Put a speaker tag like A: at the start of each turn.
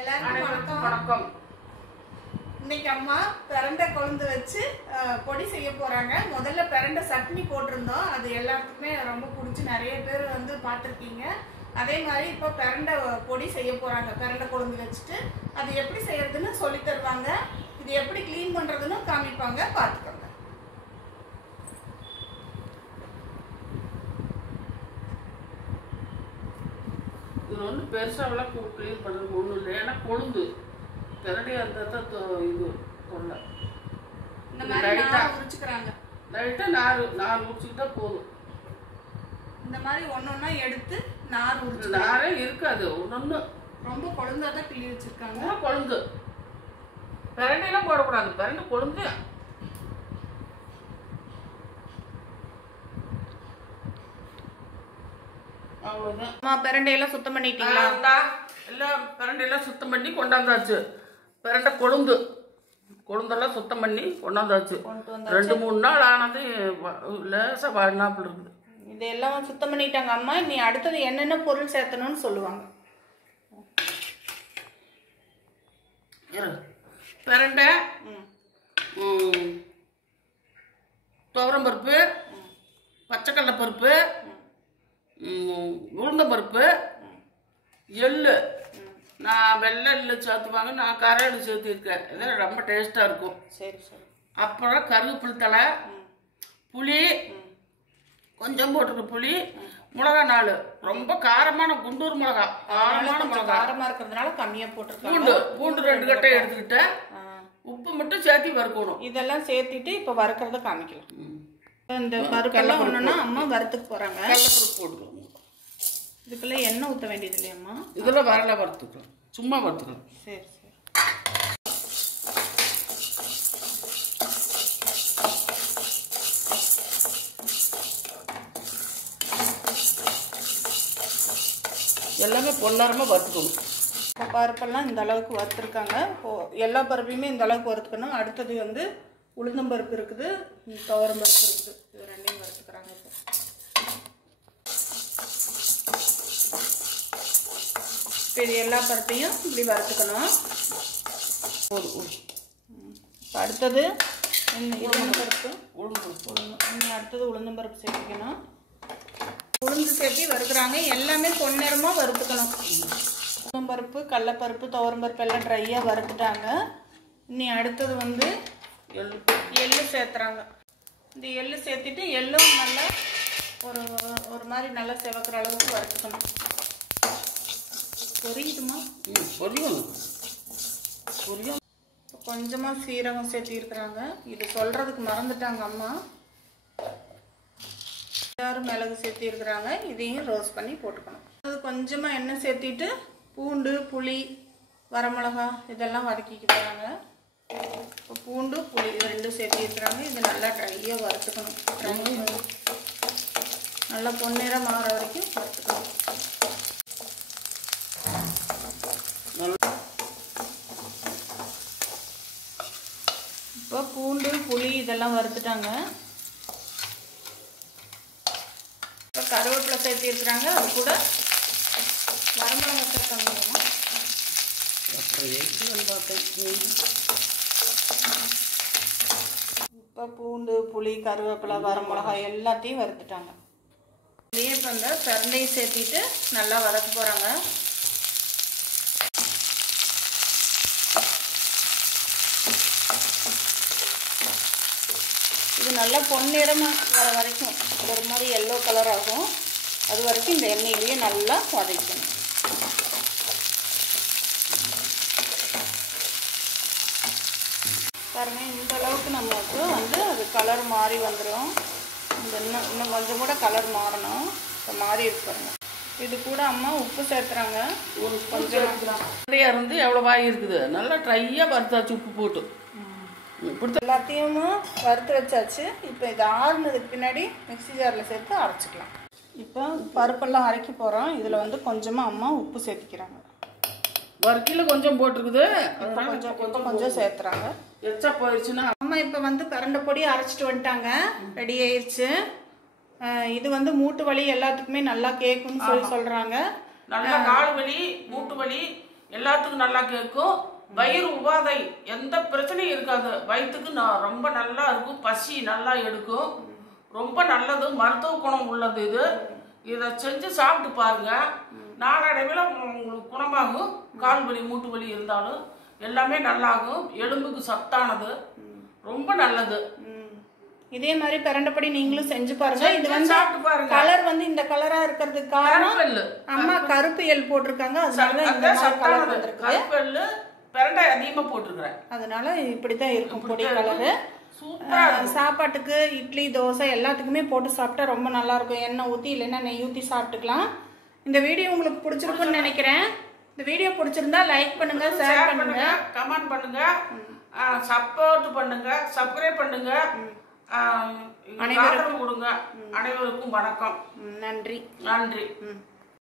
A: எல்லாருக்கும் வணக்கம்.
B: வணக்கம்.
A: இன்னைக்கு அம்மா பிரண்டை கொழுந்து வச்சு பொடி செய்ய போறாங்க. முதல்ல பிரண்டை சட்னி போட்டிருந்தோம். அது எல்லாத்துக்குமே ரொம்ப பிடிச்சி நிறைய பேர் வந்து பார்த்துருக்கீங்க. அதே மாதிரி இப்போ பிரண்டை பொடி செய்ய போறாங்க பிரண்டை கொழுந்து வச்சுட்டு. அது எப்படி செய்யறதுன்னு சொல்லி தருவாங்க. இது எப்படி க்ளீன் பண்றதுன்னு காமிப்பாங்க பார்த்துக்கோங்க.
B: இது ஒன்றும் பெருசாகலாம் க்ளீன் பண்ணுறது ஒன்றும் இல்லை. ஏன்னா கொழுந்து. திரடியாக இருந்தால் தான் இது தொல்லை.
A: இந்த மாதிரி
B: லைட்டா.
A: நார் உரிச்சுக்கிறாங்க.
B: லைட்டாக நார் நார் முடிச்சுக்கிட்டா போதும்.
A: இந்த மாதிரி ஒன்னொன்னா எடுத்து நார் உரிச்சு
B: நாரே இருக்காது. ஒன்று
A: ரொம்ப கொழுந்தா தான் கிள்ளி வச்சிருக்காங்க.
B: கொழுந்து. பிரண்டையெல்லாம் போடக்கூடாது. பிரண்டை கொழுந்து
A: அம்மா பிரண்டையெல்லாம் சுத்தம் பண்ணிட்டீங்களா?
B: எல்லாம் பிரண்டையெல்லாம் சுத்தம் பண்ணி கொண்டாந்தாச்சு. பிரண்டை கொழுந்து. கொழுந்தெல்லாம் சுத்தம் பண்ணி கொண்டாந்தாச்சு. ரெண்டு மூணு நாள் ஆனது வ- லேசா வாழ்நாப்பில் இருக்குது.
A: இது எல்லாம் சுத்தம் பண்ணிட்டாங்க அம்மா. நீ அடுத்தது என்னென்ன பொருள் சேர்த்தணும்னு சொல்லுவாங்க.
B: பிரண்டை ம், துவரம்பருப்பு பச்சைக்கடலை பருப்பு ம், உளுந்தம்பருப்பு எள்ளு. நான் வெள்ளை எள்ளு சேர்த்துவாங்க நான் கரை எள்ளு சேர்த்துருக்கேன். இதெல்லாம் ரொம்ப டேஸ்ட்டாக இருக்கும்.
A: சரி சரி.
B: அப்புறம் கருவேப்பிலை தலை புளி கொஞ்சம் போட்டுக்க புளி மிளகா நாலு. ரொம்ப காரமான குண்டூர் மிளகா காரமான மிளகா.
A: காரமா இருக்கிறதுனால கம்மியா போட்டிருக்காங்க.
B: பூண்டு பூண்டு ரெண்டு கட்டை எடுத்துக்கிட்டேன். உப்பு மட்டும் சேர்த்து வறுக்கணும்.
A: இதெல்லாம் சேர்த்துட்டு இப்ப வறுக்கிறத காமிக்கலாம். இந்த பருப்பெல்லாம் ஒண்ணுன்னா அம்மா வறுத்துக்கு போறாங்க.
B: கடலைப்பருப்பு போட்டுக்கலாம்.
A: இதுக்குள்ள எண்ணெய் ஊத்த வேண்டியது இல்லையாம்மா?
B: இதெல்லாம் வரல வறுத்துக்கலாம். சும்மா வறுத்துக்கலாம்.
A: சரி சரி.
B: எல்லாமே பொன்னரமாக வறுத்துக்கணும்
A: இப்போ பருப்பெல்லாம் இந்த அளவுக்கு வறுத்துருக்காங்க. எல்லா பருப்பையுமே இந்த அளவுக்கு வறுத்துக்கணும். அடுத்தது வந்து உளுந்தம்பருப்பு இருக்குது துவரம் பருப்பு இருக்குது. இது ரெண்டையும் வறுத்துக்கிறாங்க இப்போ. இப்போ இது எல்லா பருப்பையும் இப்படி வறுத்துக்கணும். அடுத்தது உளுந்தம் பருப்பு.
B: உளுந்து.
A: உளுந்து. அடுத்தது உளுந்தம்பருப்பு சேர்த்துக்கணும். உளுந்து சேர்த்து வறுக்கிறாங்க. எல்லாமே பொன்னிறமாக வறுத்துக்கணும். உளுந்தம்பருப்பு கடலப்பருப்பு துவரம்பருப்பு எல்லாம் ட்ரையாக வறுத்துட்டாங்க. இனி அடுத்தது வந்து
B: எள்ளு.
A: எள்ளு சேர்த்துறாங்க. இந்த எள்ளு சேர்த்துட்டு எள்ளும் நல்லா ஒரு ஒரு மாதிரி நல்லா செவக்கிற அளவுக்கு வறுத்துக்கணும். பொரியுதுமா?
B: ம் பொரியணும். பொரியும்
A: கொஞ்சமாக சீரகம் சேர்த்திருக்கிறாங்க இது சொல்கிறதுக்கு மறந்துட்டாங்க அம்மா. எல்லாரும் மிளகு சேர்த்திருக்கிறாங்க இதையும் ரோஸ்ட் பண்ணி போட்டுக்கணும். அது கொஞ்சமாக எண்ணெய் சேர்த்திட்டு பூண்டு புளி வரமிளகா இதெல்லாம் வதக்கிக்கிறாங்க இப்போ பூண்டு புளி ரெண்டும் சேர்த்திருக்கிறாங்க இது நல்லா ட்ரையாக வறுத்துக்கணும். நல்லா பொன்னிறம் மாற வரைக்கும் வறுத்துக்கணும். இப்போ பூண்டு புளி இதெல்லாம் வறுத்துட்டாங்க. இப்போ கருவேப்பிலை சேர்த்திருக்கிறாங்க அது கூட வரமிளகா சேர்த்தாங்க இப்போ பூண்டு புளி கருவேப்பிலை வரமிளகா எல்லாத்தையும் வறுத்துட்டாங்க. இப்போ இந்த பிரண்டையும் சேர்த்திட்டு நல்லா வதக்க போகிறாங்க இது நல்லா பொன்னிறமாக வர வரைக்கும். ஒரு மாதிரி எல்லோ கலர் ஆகும். அது வரைக்கும் இந்த எண்ணெயிலேயே நல்லா வதக்கணும். பாருங்க இந்த அளவுக்கு நமக்கு வந்து அது கலர் மாறி வந்துடும் இந்த இன்னும் இன்னும் கொஞ்சம் கூட கலர் மாறணும். இப்போ மாறி இருக்கு பாருங்க. இது கூட அம்மா உப்பு சேர்த்துறாங்க.
B: ஒரு கொஞ்சம் இருந்து எவ்வளோ வாய் இருக்குது. நல்லா ட்ரையாக வறுத்தாச்சு உப்பு போட்டு. இப்படி
A: எல்லாத்தையும் வறுத்து வச்சாச்சு. இப்போ இது ஆறுனதுக்கு பின்னாடி மிக்ஸி ஜாரில் சேர்த்து அரைச்சிக்கலாம். இப்போ பருப்பெல்லாம் அரைக்க போகிறோம் இதில் வந்து கொஞ்சமாக அம்மா உப்பு சேர்த்திக்கிறாங்க.
B: வறுக்கியில் கொஞ்சம் போட்டிருக்குது.
A: கொஞ்சம் கொஞ்சம் கொஞ்சம் சேர்த்துறாங்க.
B: எச்சா போயிடுச்சுன்னா
A: அம்மா இப்போ வந்து கரண்ட பொடி அரைச்சிட்டு வந்துட்டாங்க. ரெடி ஆயிருச்சு. அஹ் இது வந்து மூட்டு வலி எல்லாத்துக்குமே நல்லா கேட்கும்னு சொல்லி சொல்றாங்க.
B: நல்லா கால் வலி மூட்டு வலி எல்லாத்துக்கும் நல்லா கேட்கும் வயிறு உபாதை எந்த பிரச்சனையும் இருக்காது. வயிற்றுக்கு நான் ரொம்ப நல்லா இருக்கும். பசி நல்லா எடுக்கும். ரொம்ப நல்லது. மருத்துவ குணம் உள்ளது இது. இதை செஞ்சு சாப்பிட்டு பாருங்க. நாளடைவில் உங்களுக்கு குணமாகும். கால் வலி மூட்டு வலி இருந்தாலும் எல்லாமே நல்லாகும். எலும்புக்கு சத்தானது. ரொம்ப நல்லது.
A: இதே மாதிரி பிரண்டப்படி நீங்களும் செஞ்சு பாருங்க. இது வந்து
B: சாப்பிட்டு பாருங்க.
A: கலர் வந்து இந்த கலரா இருக்கிறதுக்கு காரணம் அம்மா கருப்பு எல் போட்டிருக்காங்க. அதனால இந்த கலர் வந்திருக்கு.
B: பிரண்டை அதிகமாக போட்டிருக்கிறேன்.
A: அதனால இப்படித்தான் இருக்கும் பொடி கலரு
B: சூப்பரா
A: சாப்பாட்டுக்கு இட்லி தோசை எல்லாத்துக்குமே போட்டு சாப்பிட்டா ரொம்ப நல்லா இருக்கும். எண்ணெய் ஊற்றி இல்லைன்னா நெய் ஊற்றி சாப்பிட்டுக்கலாம். இந்த வீடியோ உங்களுக்கு பிடிச்சிருக்குன்னு நினைக்கிறேன். இந்த வீடியோ பிடிச்சிருந்தா லைக் பண்ணுங்க ஷேர் பண்ணுங்க.
B: கமெண்ட் பண்ணுங்க. சப்போர்ட் பண்ணுங்க சப்ஸ்கிரைப் பண்ணுங்க. ஆதரவு கொடுங்க. அனைவருக்கும் வணக்கம்.
A: நன்றி.
B: நன்றி.
A: ம்.